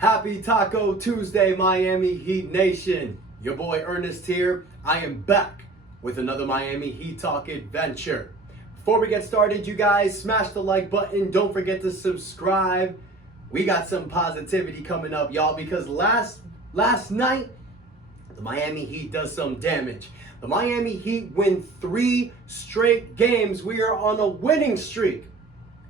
Happy Taco Tuesday, Miami Heat Nation. Your boy Ernest here. I am back with another Miami Heat Talk adventure. Before we get started, you guys, smash the like button. Don't forget to subscribe. We got some positivity coming up, y'all, because last night, the Miami Heat does some damage. The Miami Heat win 3 straight games. We are on a winning streak.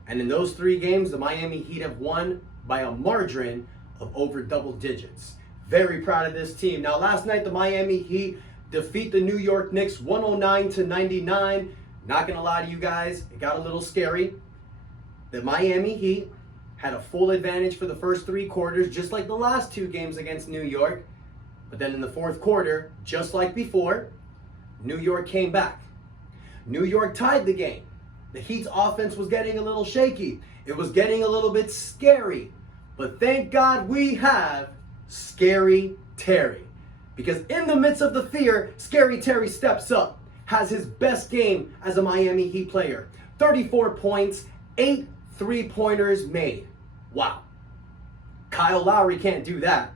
And in those 3 games, the Miami Heat have won by a margin of over double digits. Very proud of this team. Now, last night, the Miami Heat defeat the New York Knicks 109-99. Not gonna lie to you guys, it got a little scary. The Miami Heat had a full advantage for the first 3 quarters, just like the last 2 games against New York. But then in the 4th quarter, just like before, New York came back. New York tied the game. The Heat's offense was getting a little shaky. It was getting a little bit scary. But thank God we have Scary Terry. Because in the midst of the fear, Scary Terry steps up, has his best game as a Miami Heat player. 34 points, 8 3-pointers made. Wow. Kyle Lowry can't do that.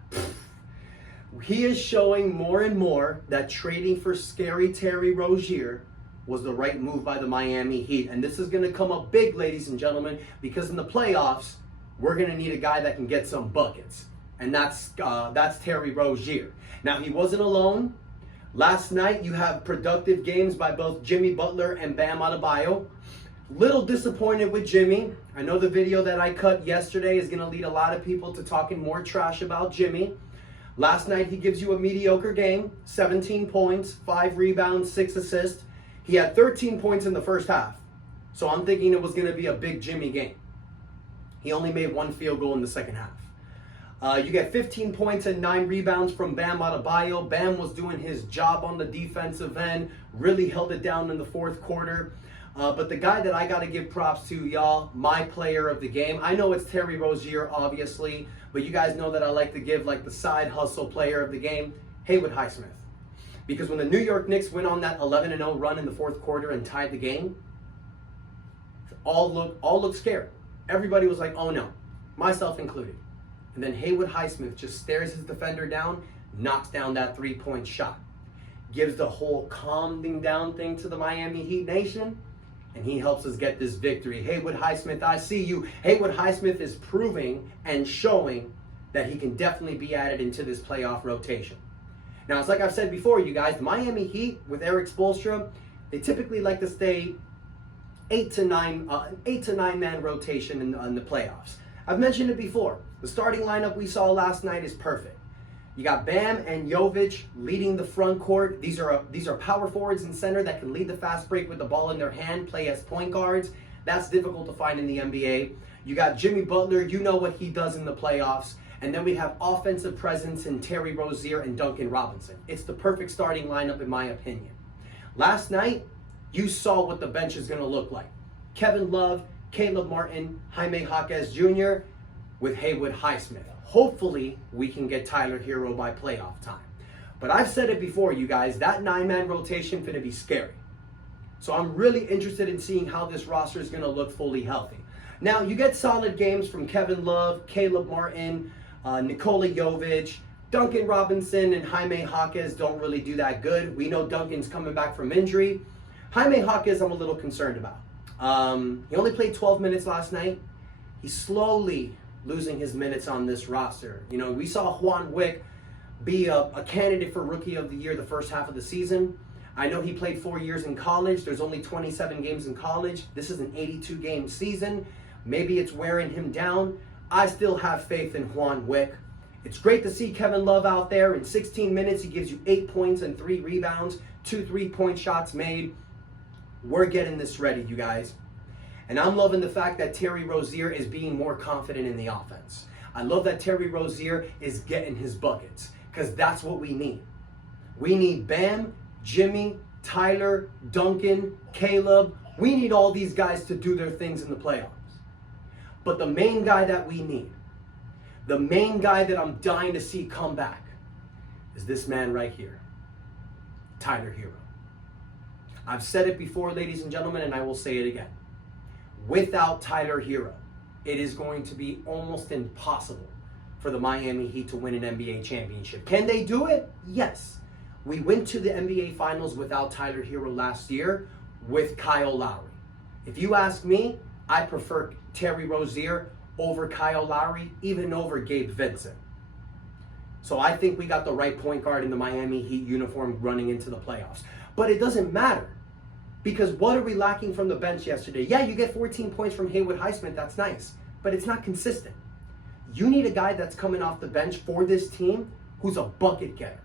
He is showing more and more that trading for Scary Terry Rozier was the right move by the Miami Heat. And this is going to come up big, ladies and gentlemen, because in the playoffs, we're going to need a guy that can get some buckets. And that's Terry Rozier. Now, he wasn't alone. Last night, you have productive games by both Jimmy Butler and Bam Adebayo. Little disappointed with Jimmy. I know the video that I cut yesterday is going to lead a lot of people to talking more trash about Jimmy. Last night, he gives you a mediocre game. 17 points, 5 rebounds, 6 assists. He had 13 points in the first half. So I'm thinking it was going to be a big Jimmy game. He only made 1 field goal in the second half. You get 15 points and 9 rebounds from Bam Adebayo. Bam was doing his job on the defensive end, really held it down in the 4th quarter. But the guy that I got to give props to, y'all, my player of the game. I know it's Terry Rozier, obviously, but you guys know that I like to give like the side hustle player of the game, Haywood Highsmith. Because when the New York Knicks went on that 11-0 run in the 4th quarter and tied the game, all looked scared. Everybody was like, oh no, myself included. And then Haywood Highsmith just stares his defender down, knocks down that 3-point shot. Gives the whole calming down thing to the Miami Heat Nation, and he helps us get this victory. Haywood Highsmith, I see you. Haywood Highsmith is proving and showing that he can definitely be added into this playoff rotation. Now, it's like I've said before, you guys, the Miami Heat with Eric Spoelstra, they typically like to stay 8 to 9 man rotation in the playoffs. I've mentioned it before. The starting lineup we saw last night is perfect. You got Bam and Jovic leading the front court. These are power forwards and center that can lead the fast break with the ball in their hand, play as point guards. That's difficult to find in the NBA. You got Jimmy Butler. You know what he does in the playoffs. And then we have offensive presence in Terry Rozier and Duncan Robinson. It's the perfect starting lineup in my opinion. Last night, you saw what the bench is going to look like. Kevin Love, Caleb Martin, Jaime Jaquez Jr. with Haywood Highsmith. Hopefully, we can get Tyler Herro by playoff time. But I've said it before, you guys, that 9-man rotation is going to be scary. So I'm really interested in seeing how this roster is going to look fully healthy. Now, you get solid games from Kevin Love, Caleb Martin, Nikola Jovic. Duncan Robinson and Jaime Jaquez don't really do that good. We know Duncan's coming back from injury. Jaime Jaquez, I'm a little concerned about. He only played 12 minutes last night. He's slowly losing his minutes on this roster. You know, we saw Juan Wick be a candidate for Rookie of the Year the first half of the season. I know he played 4 years in college. There's only 27 games in college. This is an 82-game season. Maybe it's wearing him down. I still have faith in Juan Wick. It's great to see Kevin Love out there. In 16 minutes, he gives you 8 points and 3 rebounds, 2 3-point shots made. We're getting this ready, you guys. And I'm loving the fact that Terry Rozier is being more confident in the offense. I love that Terry Rozier is getting his buckets, because that's what we need. We need Bam, Jimmy, Tyler, Duncan, Caleb. We need all these guys to do their things in the playoffs. But the main guy that we need, the main guy that I'm dying to see come back, is this man right here, Tyler Herro. I've said it before, ladies and gentlemen, and I will say it again. Without Tyler Herro, it is going to be almost impossible for the Miami Heat to win an NBA championship. Can they do it? Yes. We went to the NBA Finals without Tyler Herro last year with Kyle Lowry. If you ask me, I prefer Terry Rozier over Kyle Lowry, even over Gabe Vincent. So I think we got the right point guard in the Miami Heat uniform running into the playoffs. But it doesn't matter, because what are we lacking from the bench yesterday? Yeah, you get 14 points from Haywood Highsmith, that's nice, but it's not consistent. You need a guy that's coming off the bench for this team who's a bucket getter.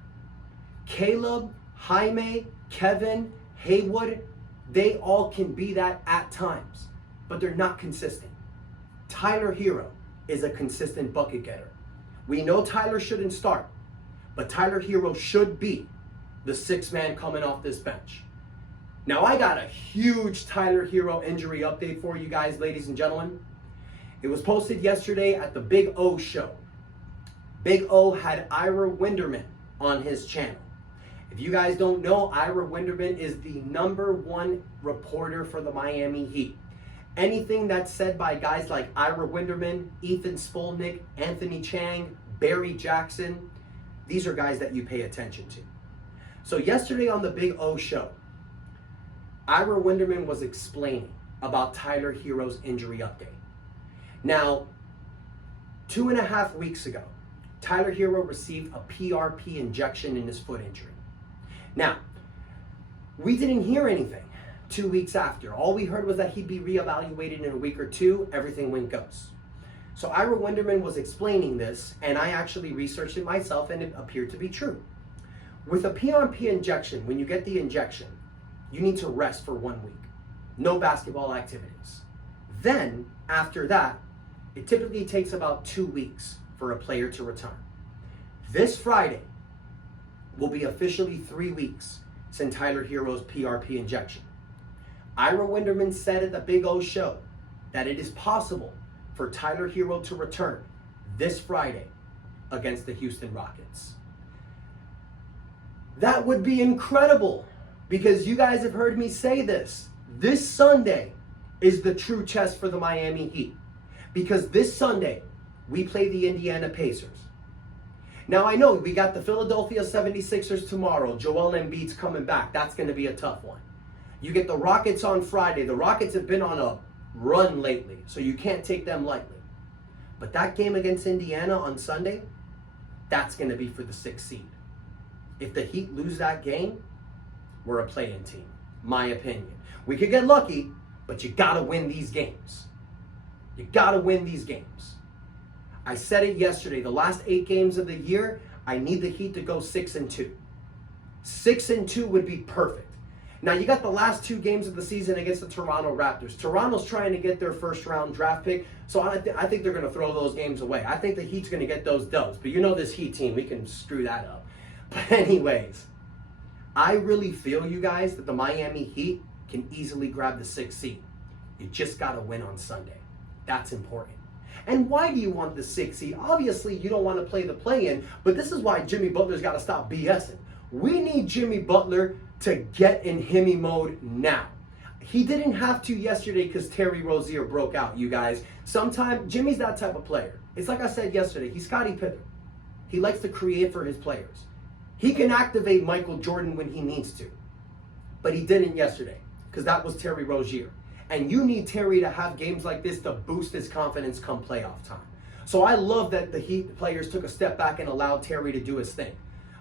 Caleb, Jaime, Kevin, Haywood, they all can be that at times, but they're not consistent. Tyler Herro is a consistent bucket getter. We know Tyler shouldn't start, but Tyler Herro should be the sixth man coming off this bench. Now, I got a huge Tyler Herro injury update for you guys, ladies and gentlemen. It was posted yesterday at the Big O show. Big O had Irá Winderman on his channel. If you guys don't know, Irá Winderman is the #1 reporter for the Miami Heat. Anything that's said by guys like Irá Winderman, Ethan Spolnick, Anthony Chang, Barry Jackson, these are guys that you pay attention to. So yesterday on the Big O show, Irá Winderman was explaining about Tyler Herro's injury update. Now, 2.5 weeks ago, Tyler Herro received a PRP injection in his foot injury. Now, we didn't hear anything 2 weeks after. All we heard was that he'd be reevaluated in a week or two. Everything went ghost. So Irá Winderman was explaining this, and I actually researched it myself, and it appeared to be true. With a PRP injection, when you get the injection, you need to rest for 1 week. No basketball activities. Then, after that, it typically takes about 2 weeks for a player to return. This Friday will be officially 3 weeks since Tyler Herro's PRP injection. Irá Winderman said at the Big O show that it is possible for Tyler Herro to return this Friday against the Houston Rockets. That would be incredible, because you guys have heard me say this. This Sunday is the true test for the Miami Heat, because this Sunday we play the Indiana Pacers. Now, I know we got the Philadelphia 76ers tomorrow. Joel Embiid's coming back. That's going to be a tough one. You get the Rockets on Friday. The Rockets have been on a run lately, so you can't take them lightly. But that game against Indiana on Sunday, that's going to be for the 6th seed. If the Heat lose that game, we're a play-in team, my opinion. We could get lucky, but you got to win these games. You got to win these games. I said it yesterday, the last 8 games of the year, I need the Heat to go 6-2. 6-2 would be perfect. Now, you got the last 2 games of the season against the Toronto Raptors. Toronto's trying to get their first-round draft pick, so I think they're going to throw those games away. I think the Heat's going to get those dubs, but you know this Heat team, we can screw that up. But anyways, I really feel, you guys, that the Miami Heat can easily grab the 6th seed. You just got to win on Sunday. That's important. And why do you want the 6th seed? Obviously, you don't want to play the play-in, but this is why Jimmy Butler's got to stop BSing. We need Jimmy Butler to get in Hemi mode now. He didn't have to yesterday because Terry Rozier broke out, you guys. Sometimes Jimmy's that type of player. It's like I said yesterday, he's Scottie Pippen. He likes to create for his players. He can activate Michael Jordan when he needs to, but he didn't yesterday because that was Terry Rozier. And you need Terry to have games like this to boost his confidence come playoff time. So I love that the Heat players took a step back and allowed Terry to do his thing.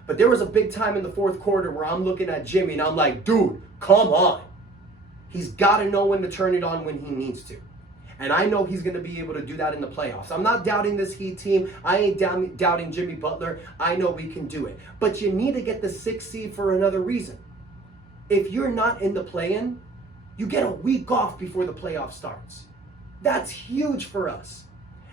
But there was a big time in the 4th quarter where I'm looking at Jimmy and I'm like, dude, come on. He's got to know when to turn it on when he needs to. And I know he's going to be able to do that in the playoffs. I'm not doubting this Heat team. I ain't doubting Jimmy Butler. I know we can do it. But you need to get the 6th seed for another reason. If you're not in the play-in, you get a week off before the playoff starts. That's huge for us.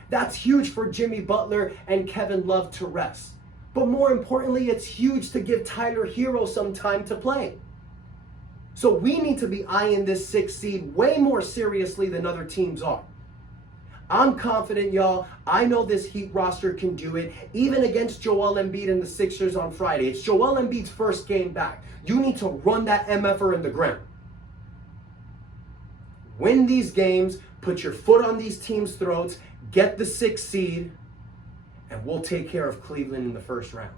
That's huge for Jimmy Butler and Kevin Love to rest. But more importantly, it's huge to give Tyler Herro some time to play. So we need to be eyeing this 6th seed way more seriously than other teams are. I'm confident, y'all. I know this Heat roster can do it, even against Joel Embiid and the Sixers on Friday. It's Joel Embiid's first game back. You need to run that MFer in the ground. Win these games, put your foot on these teams' throats, get the 6th seed, and we'll take care of Cleveland in the first round.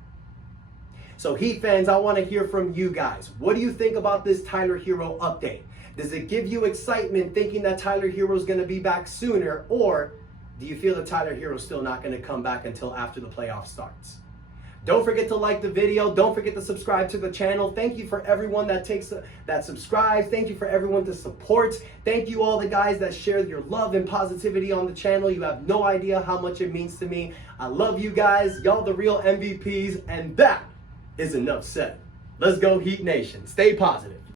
So Heat fans, I want to hear from you guys. What do you think about this Tyler Herro update? Does it give you excitement thinking that Tyler Herro is going to be back sooner, or do you feel that Tyler Herro is still not going to come back until after the playoff starts? Don't forget to like the video. Don't forget to subscribe to the channel. Thank you for everyone that subscribes. Thank you for everyone that supports. Thank you all the guys that share your love and positivity on the channel. You have no idea how much it means to me. I love you guys. Y'all the real MVPs, and that is enough said. Let's go Heat Nation. Stay positive.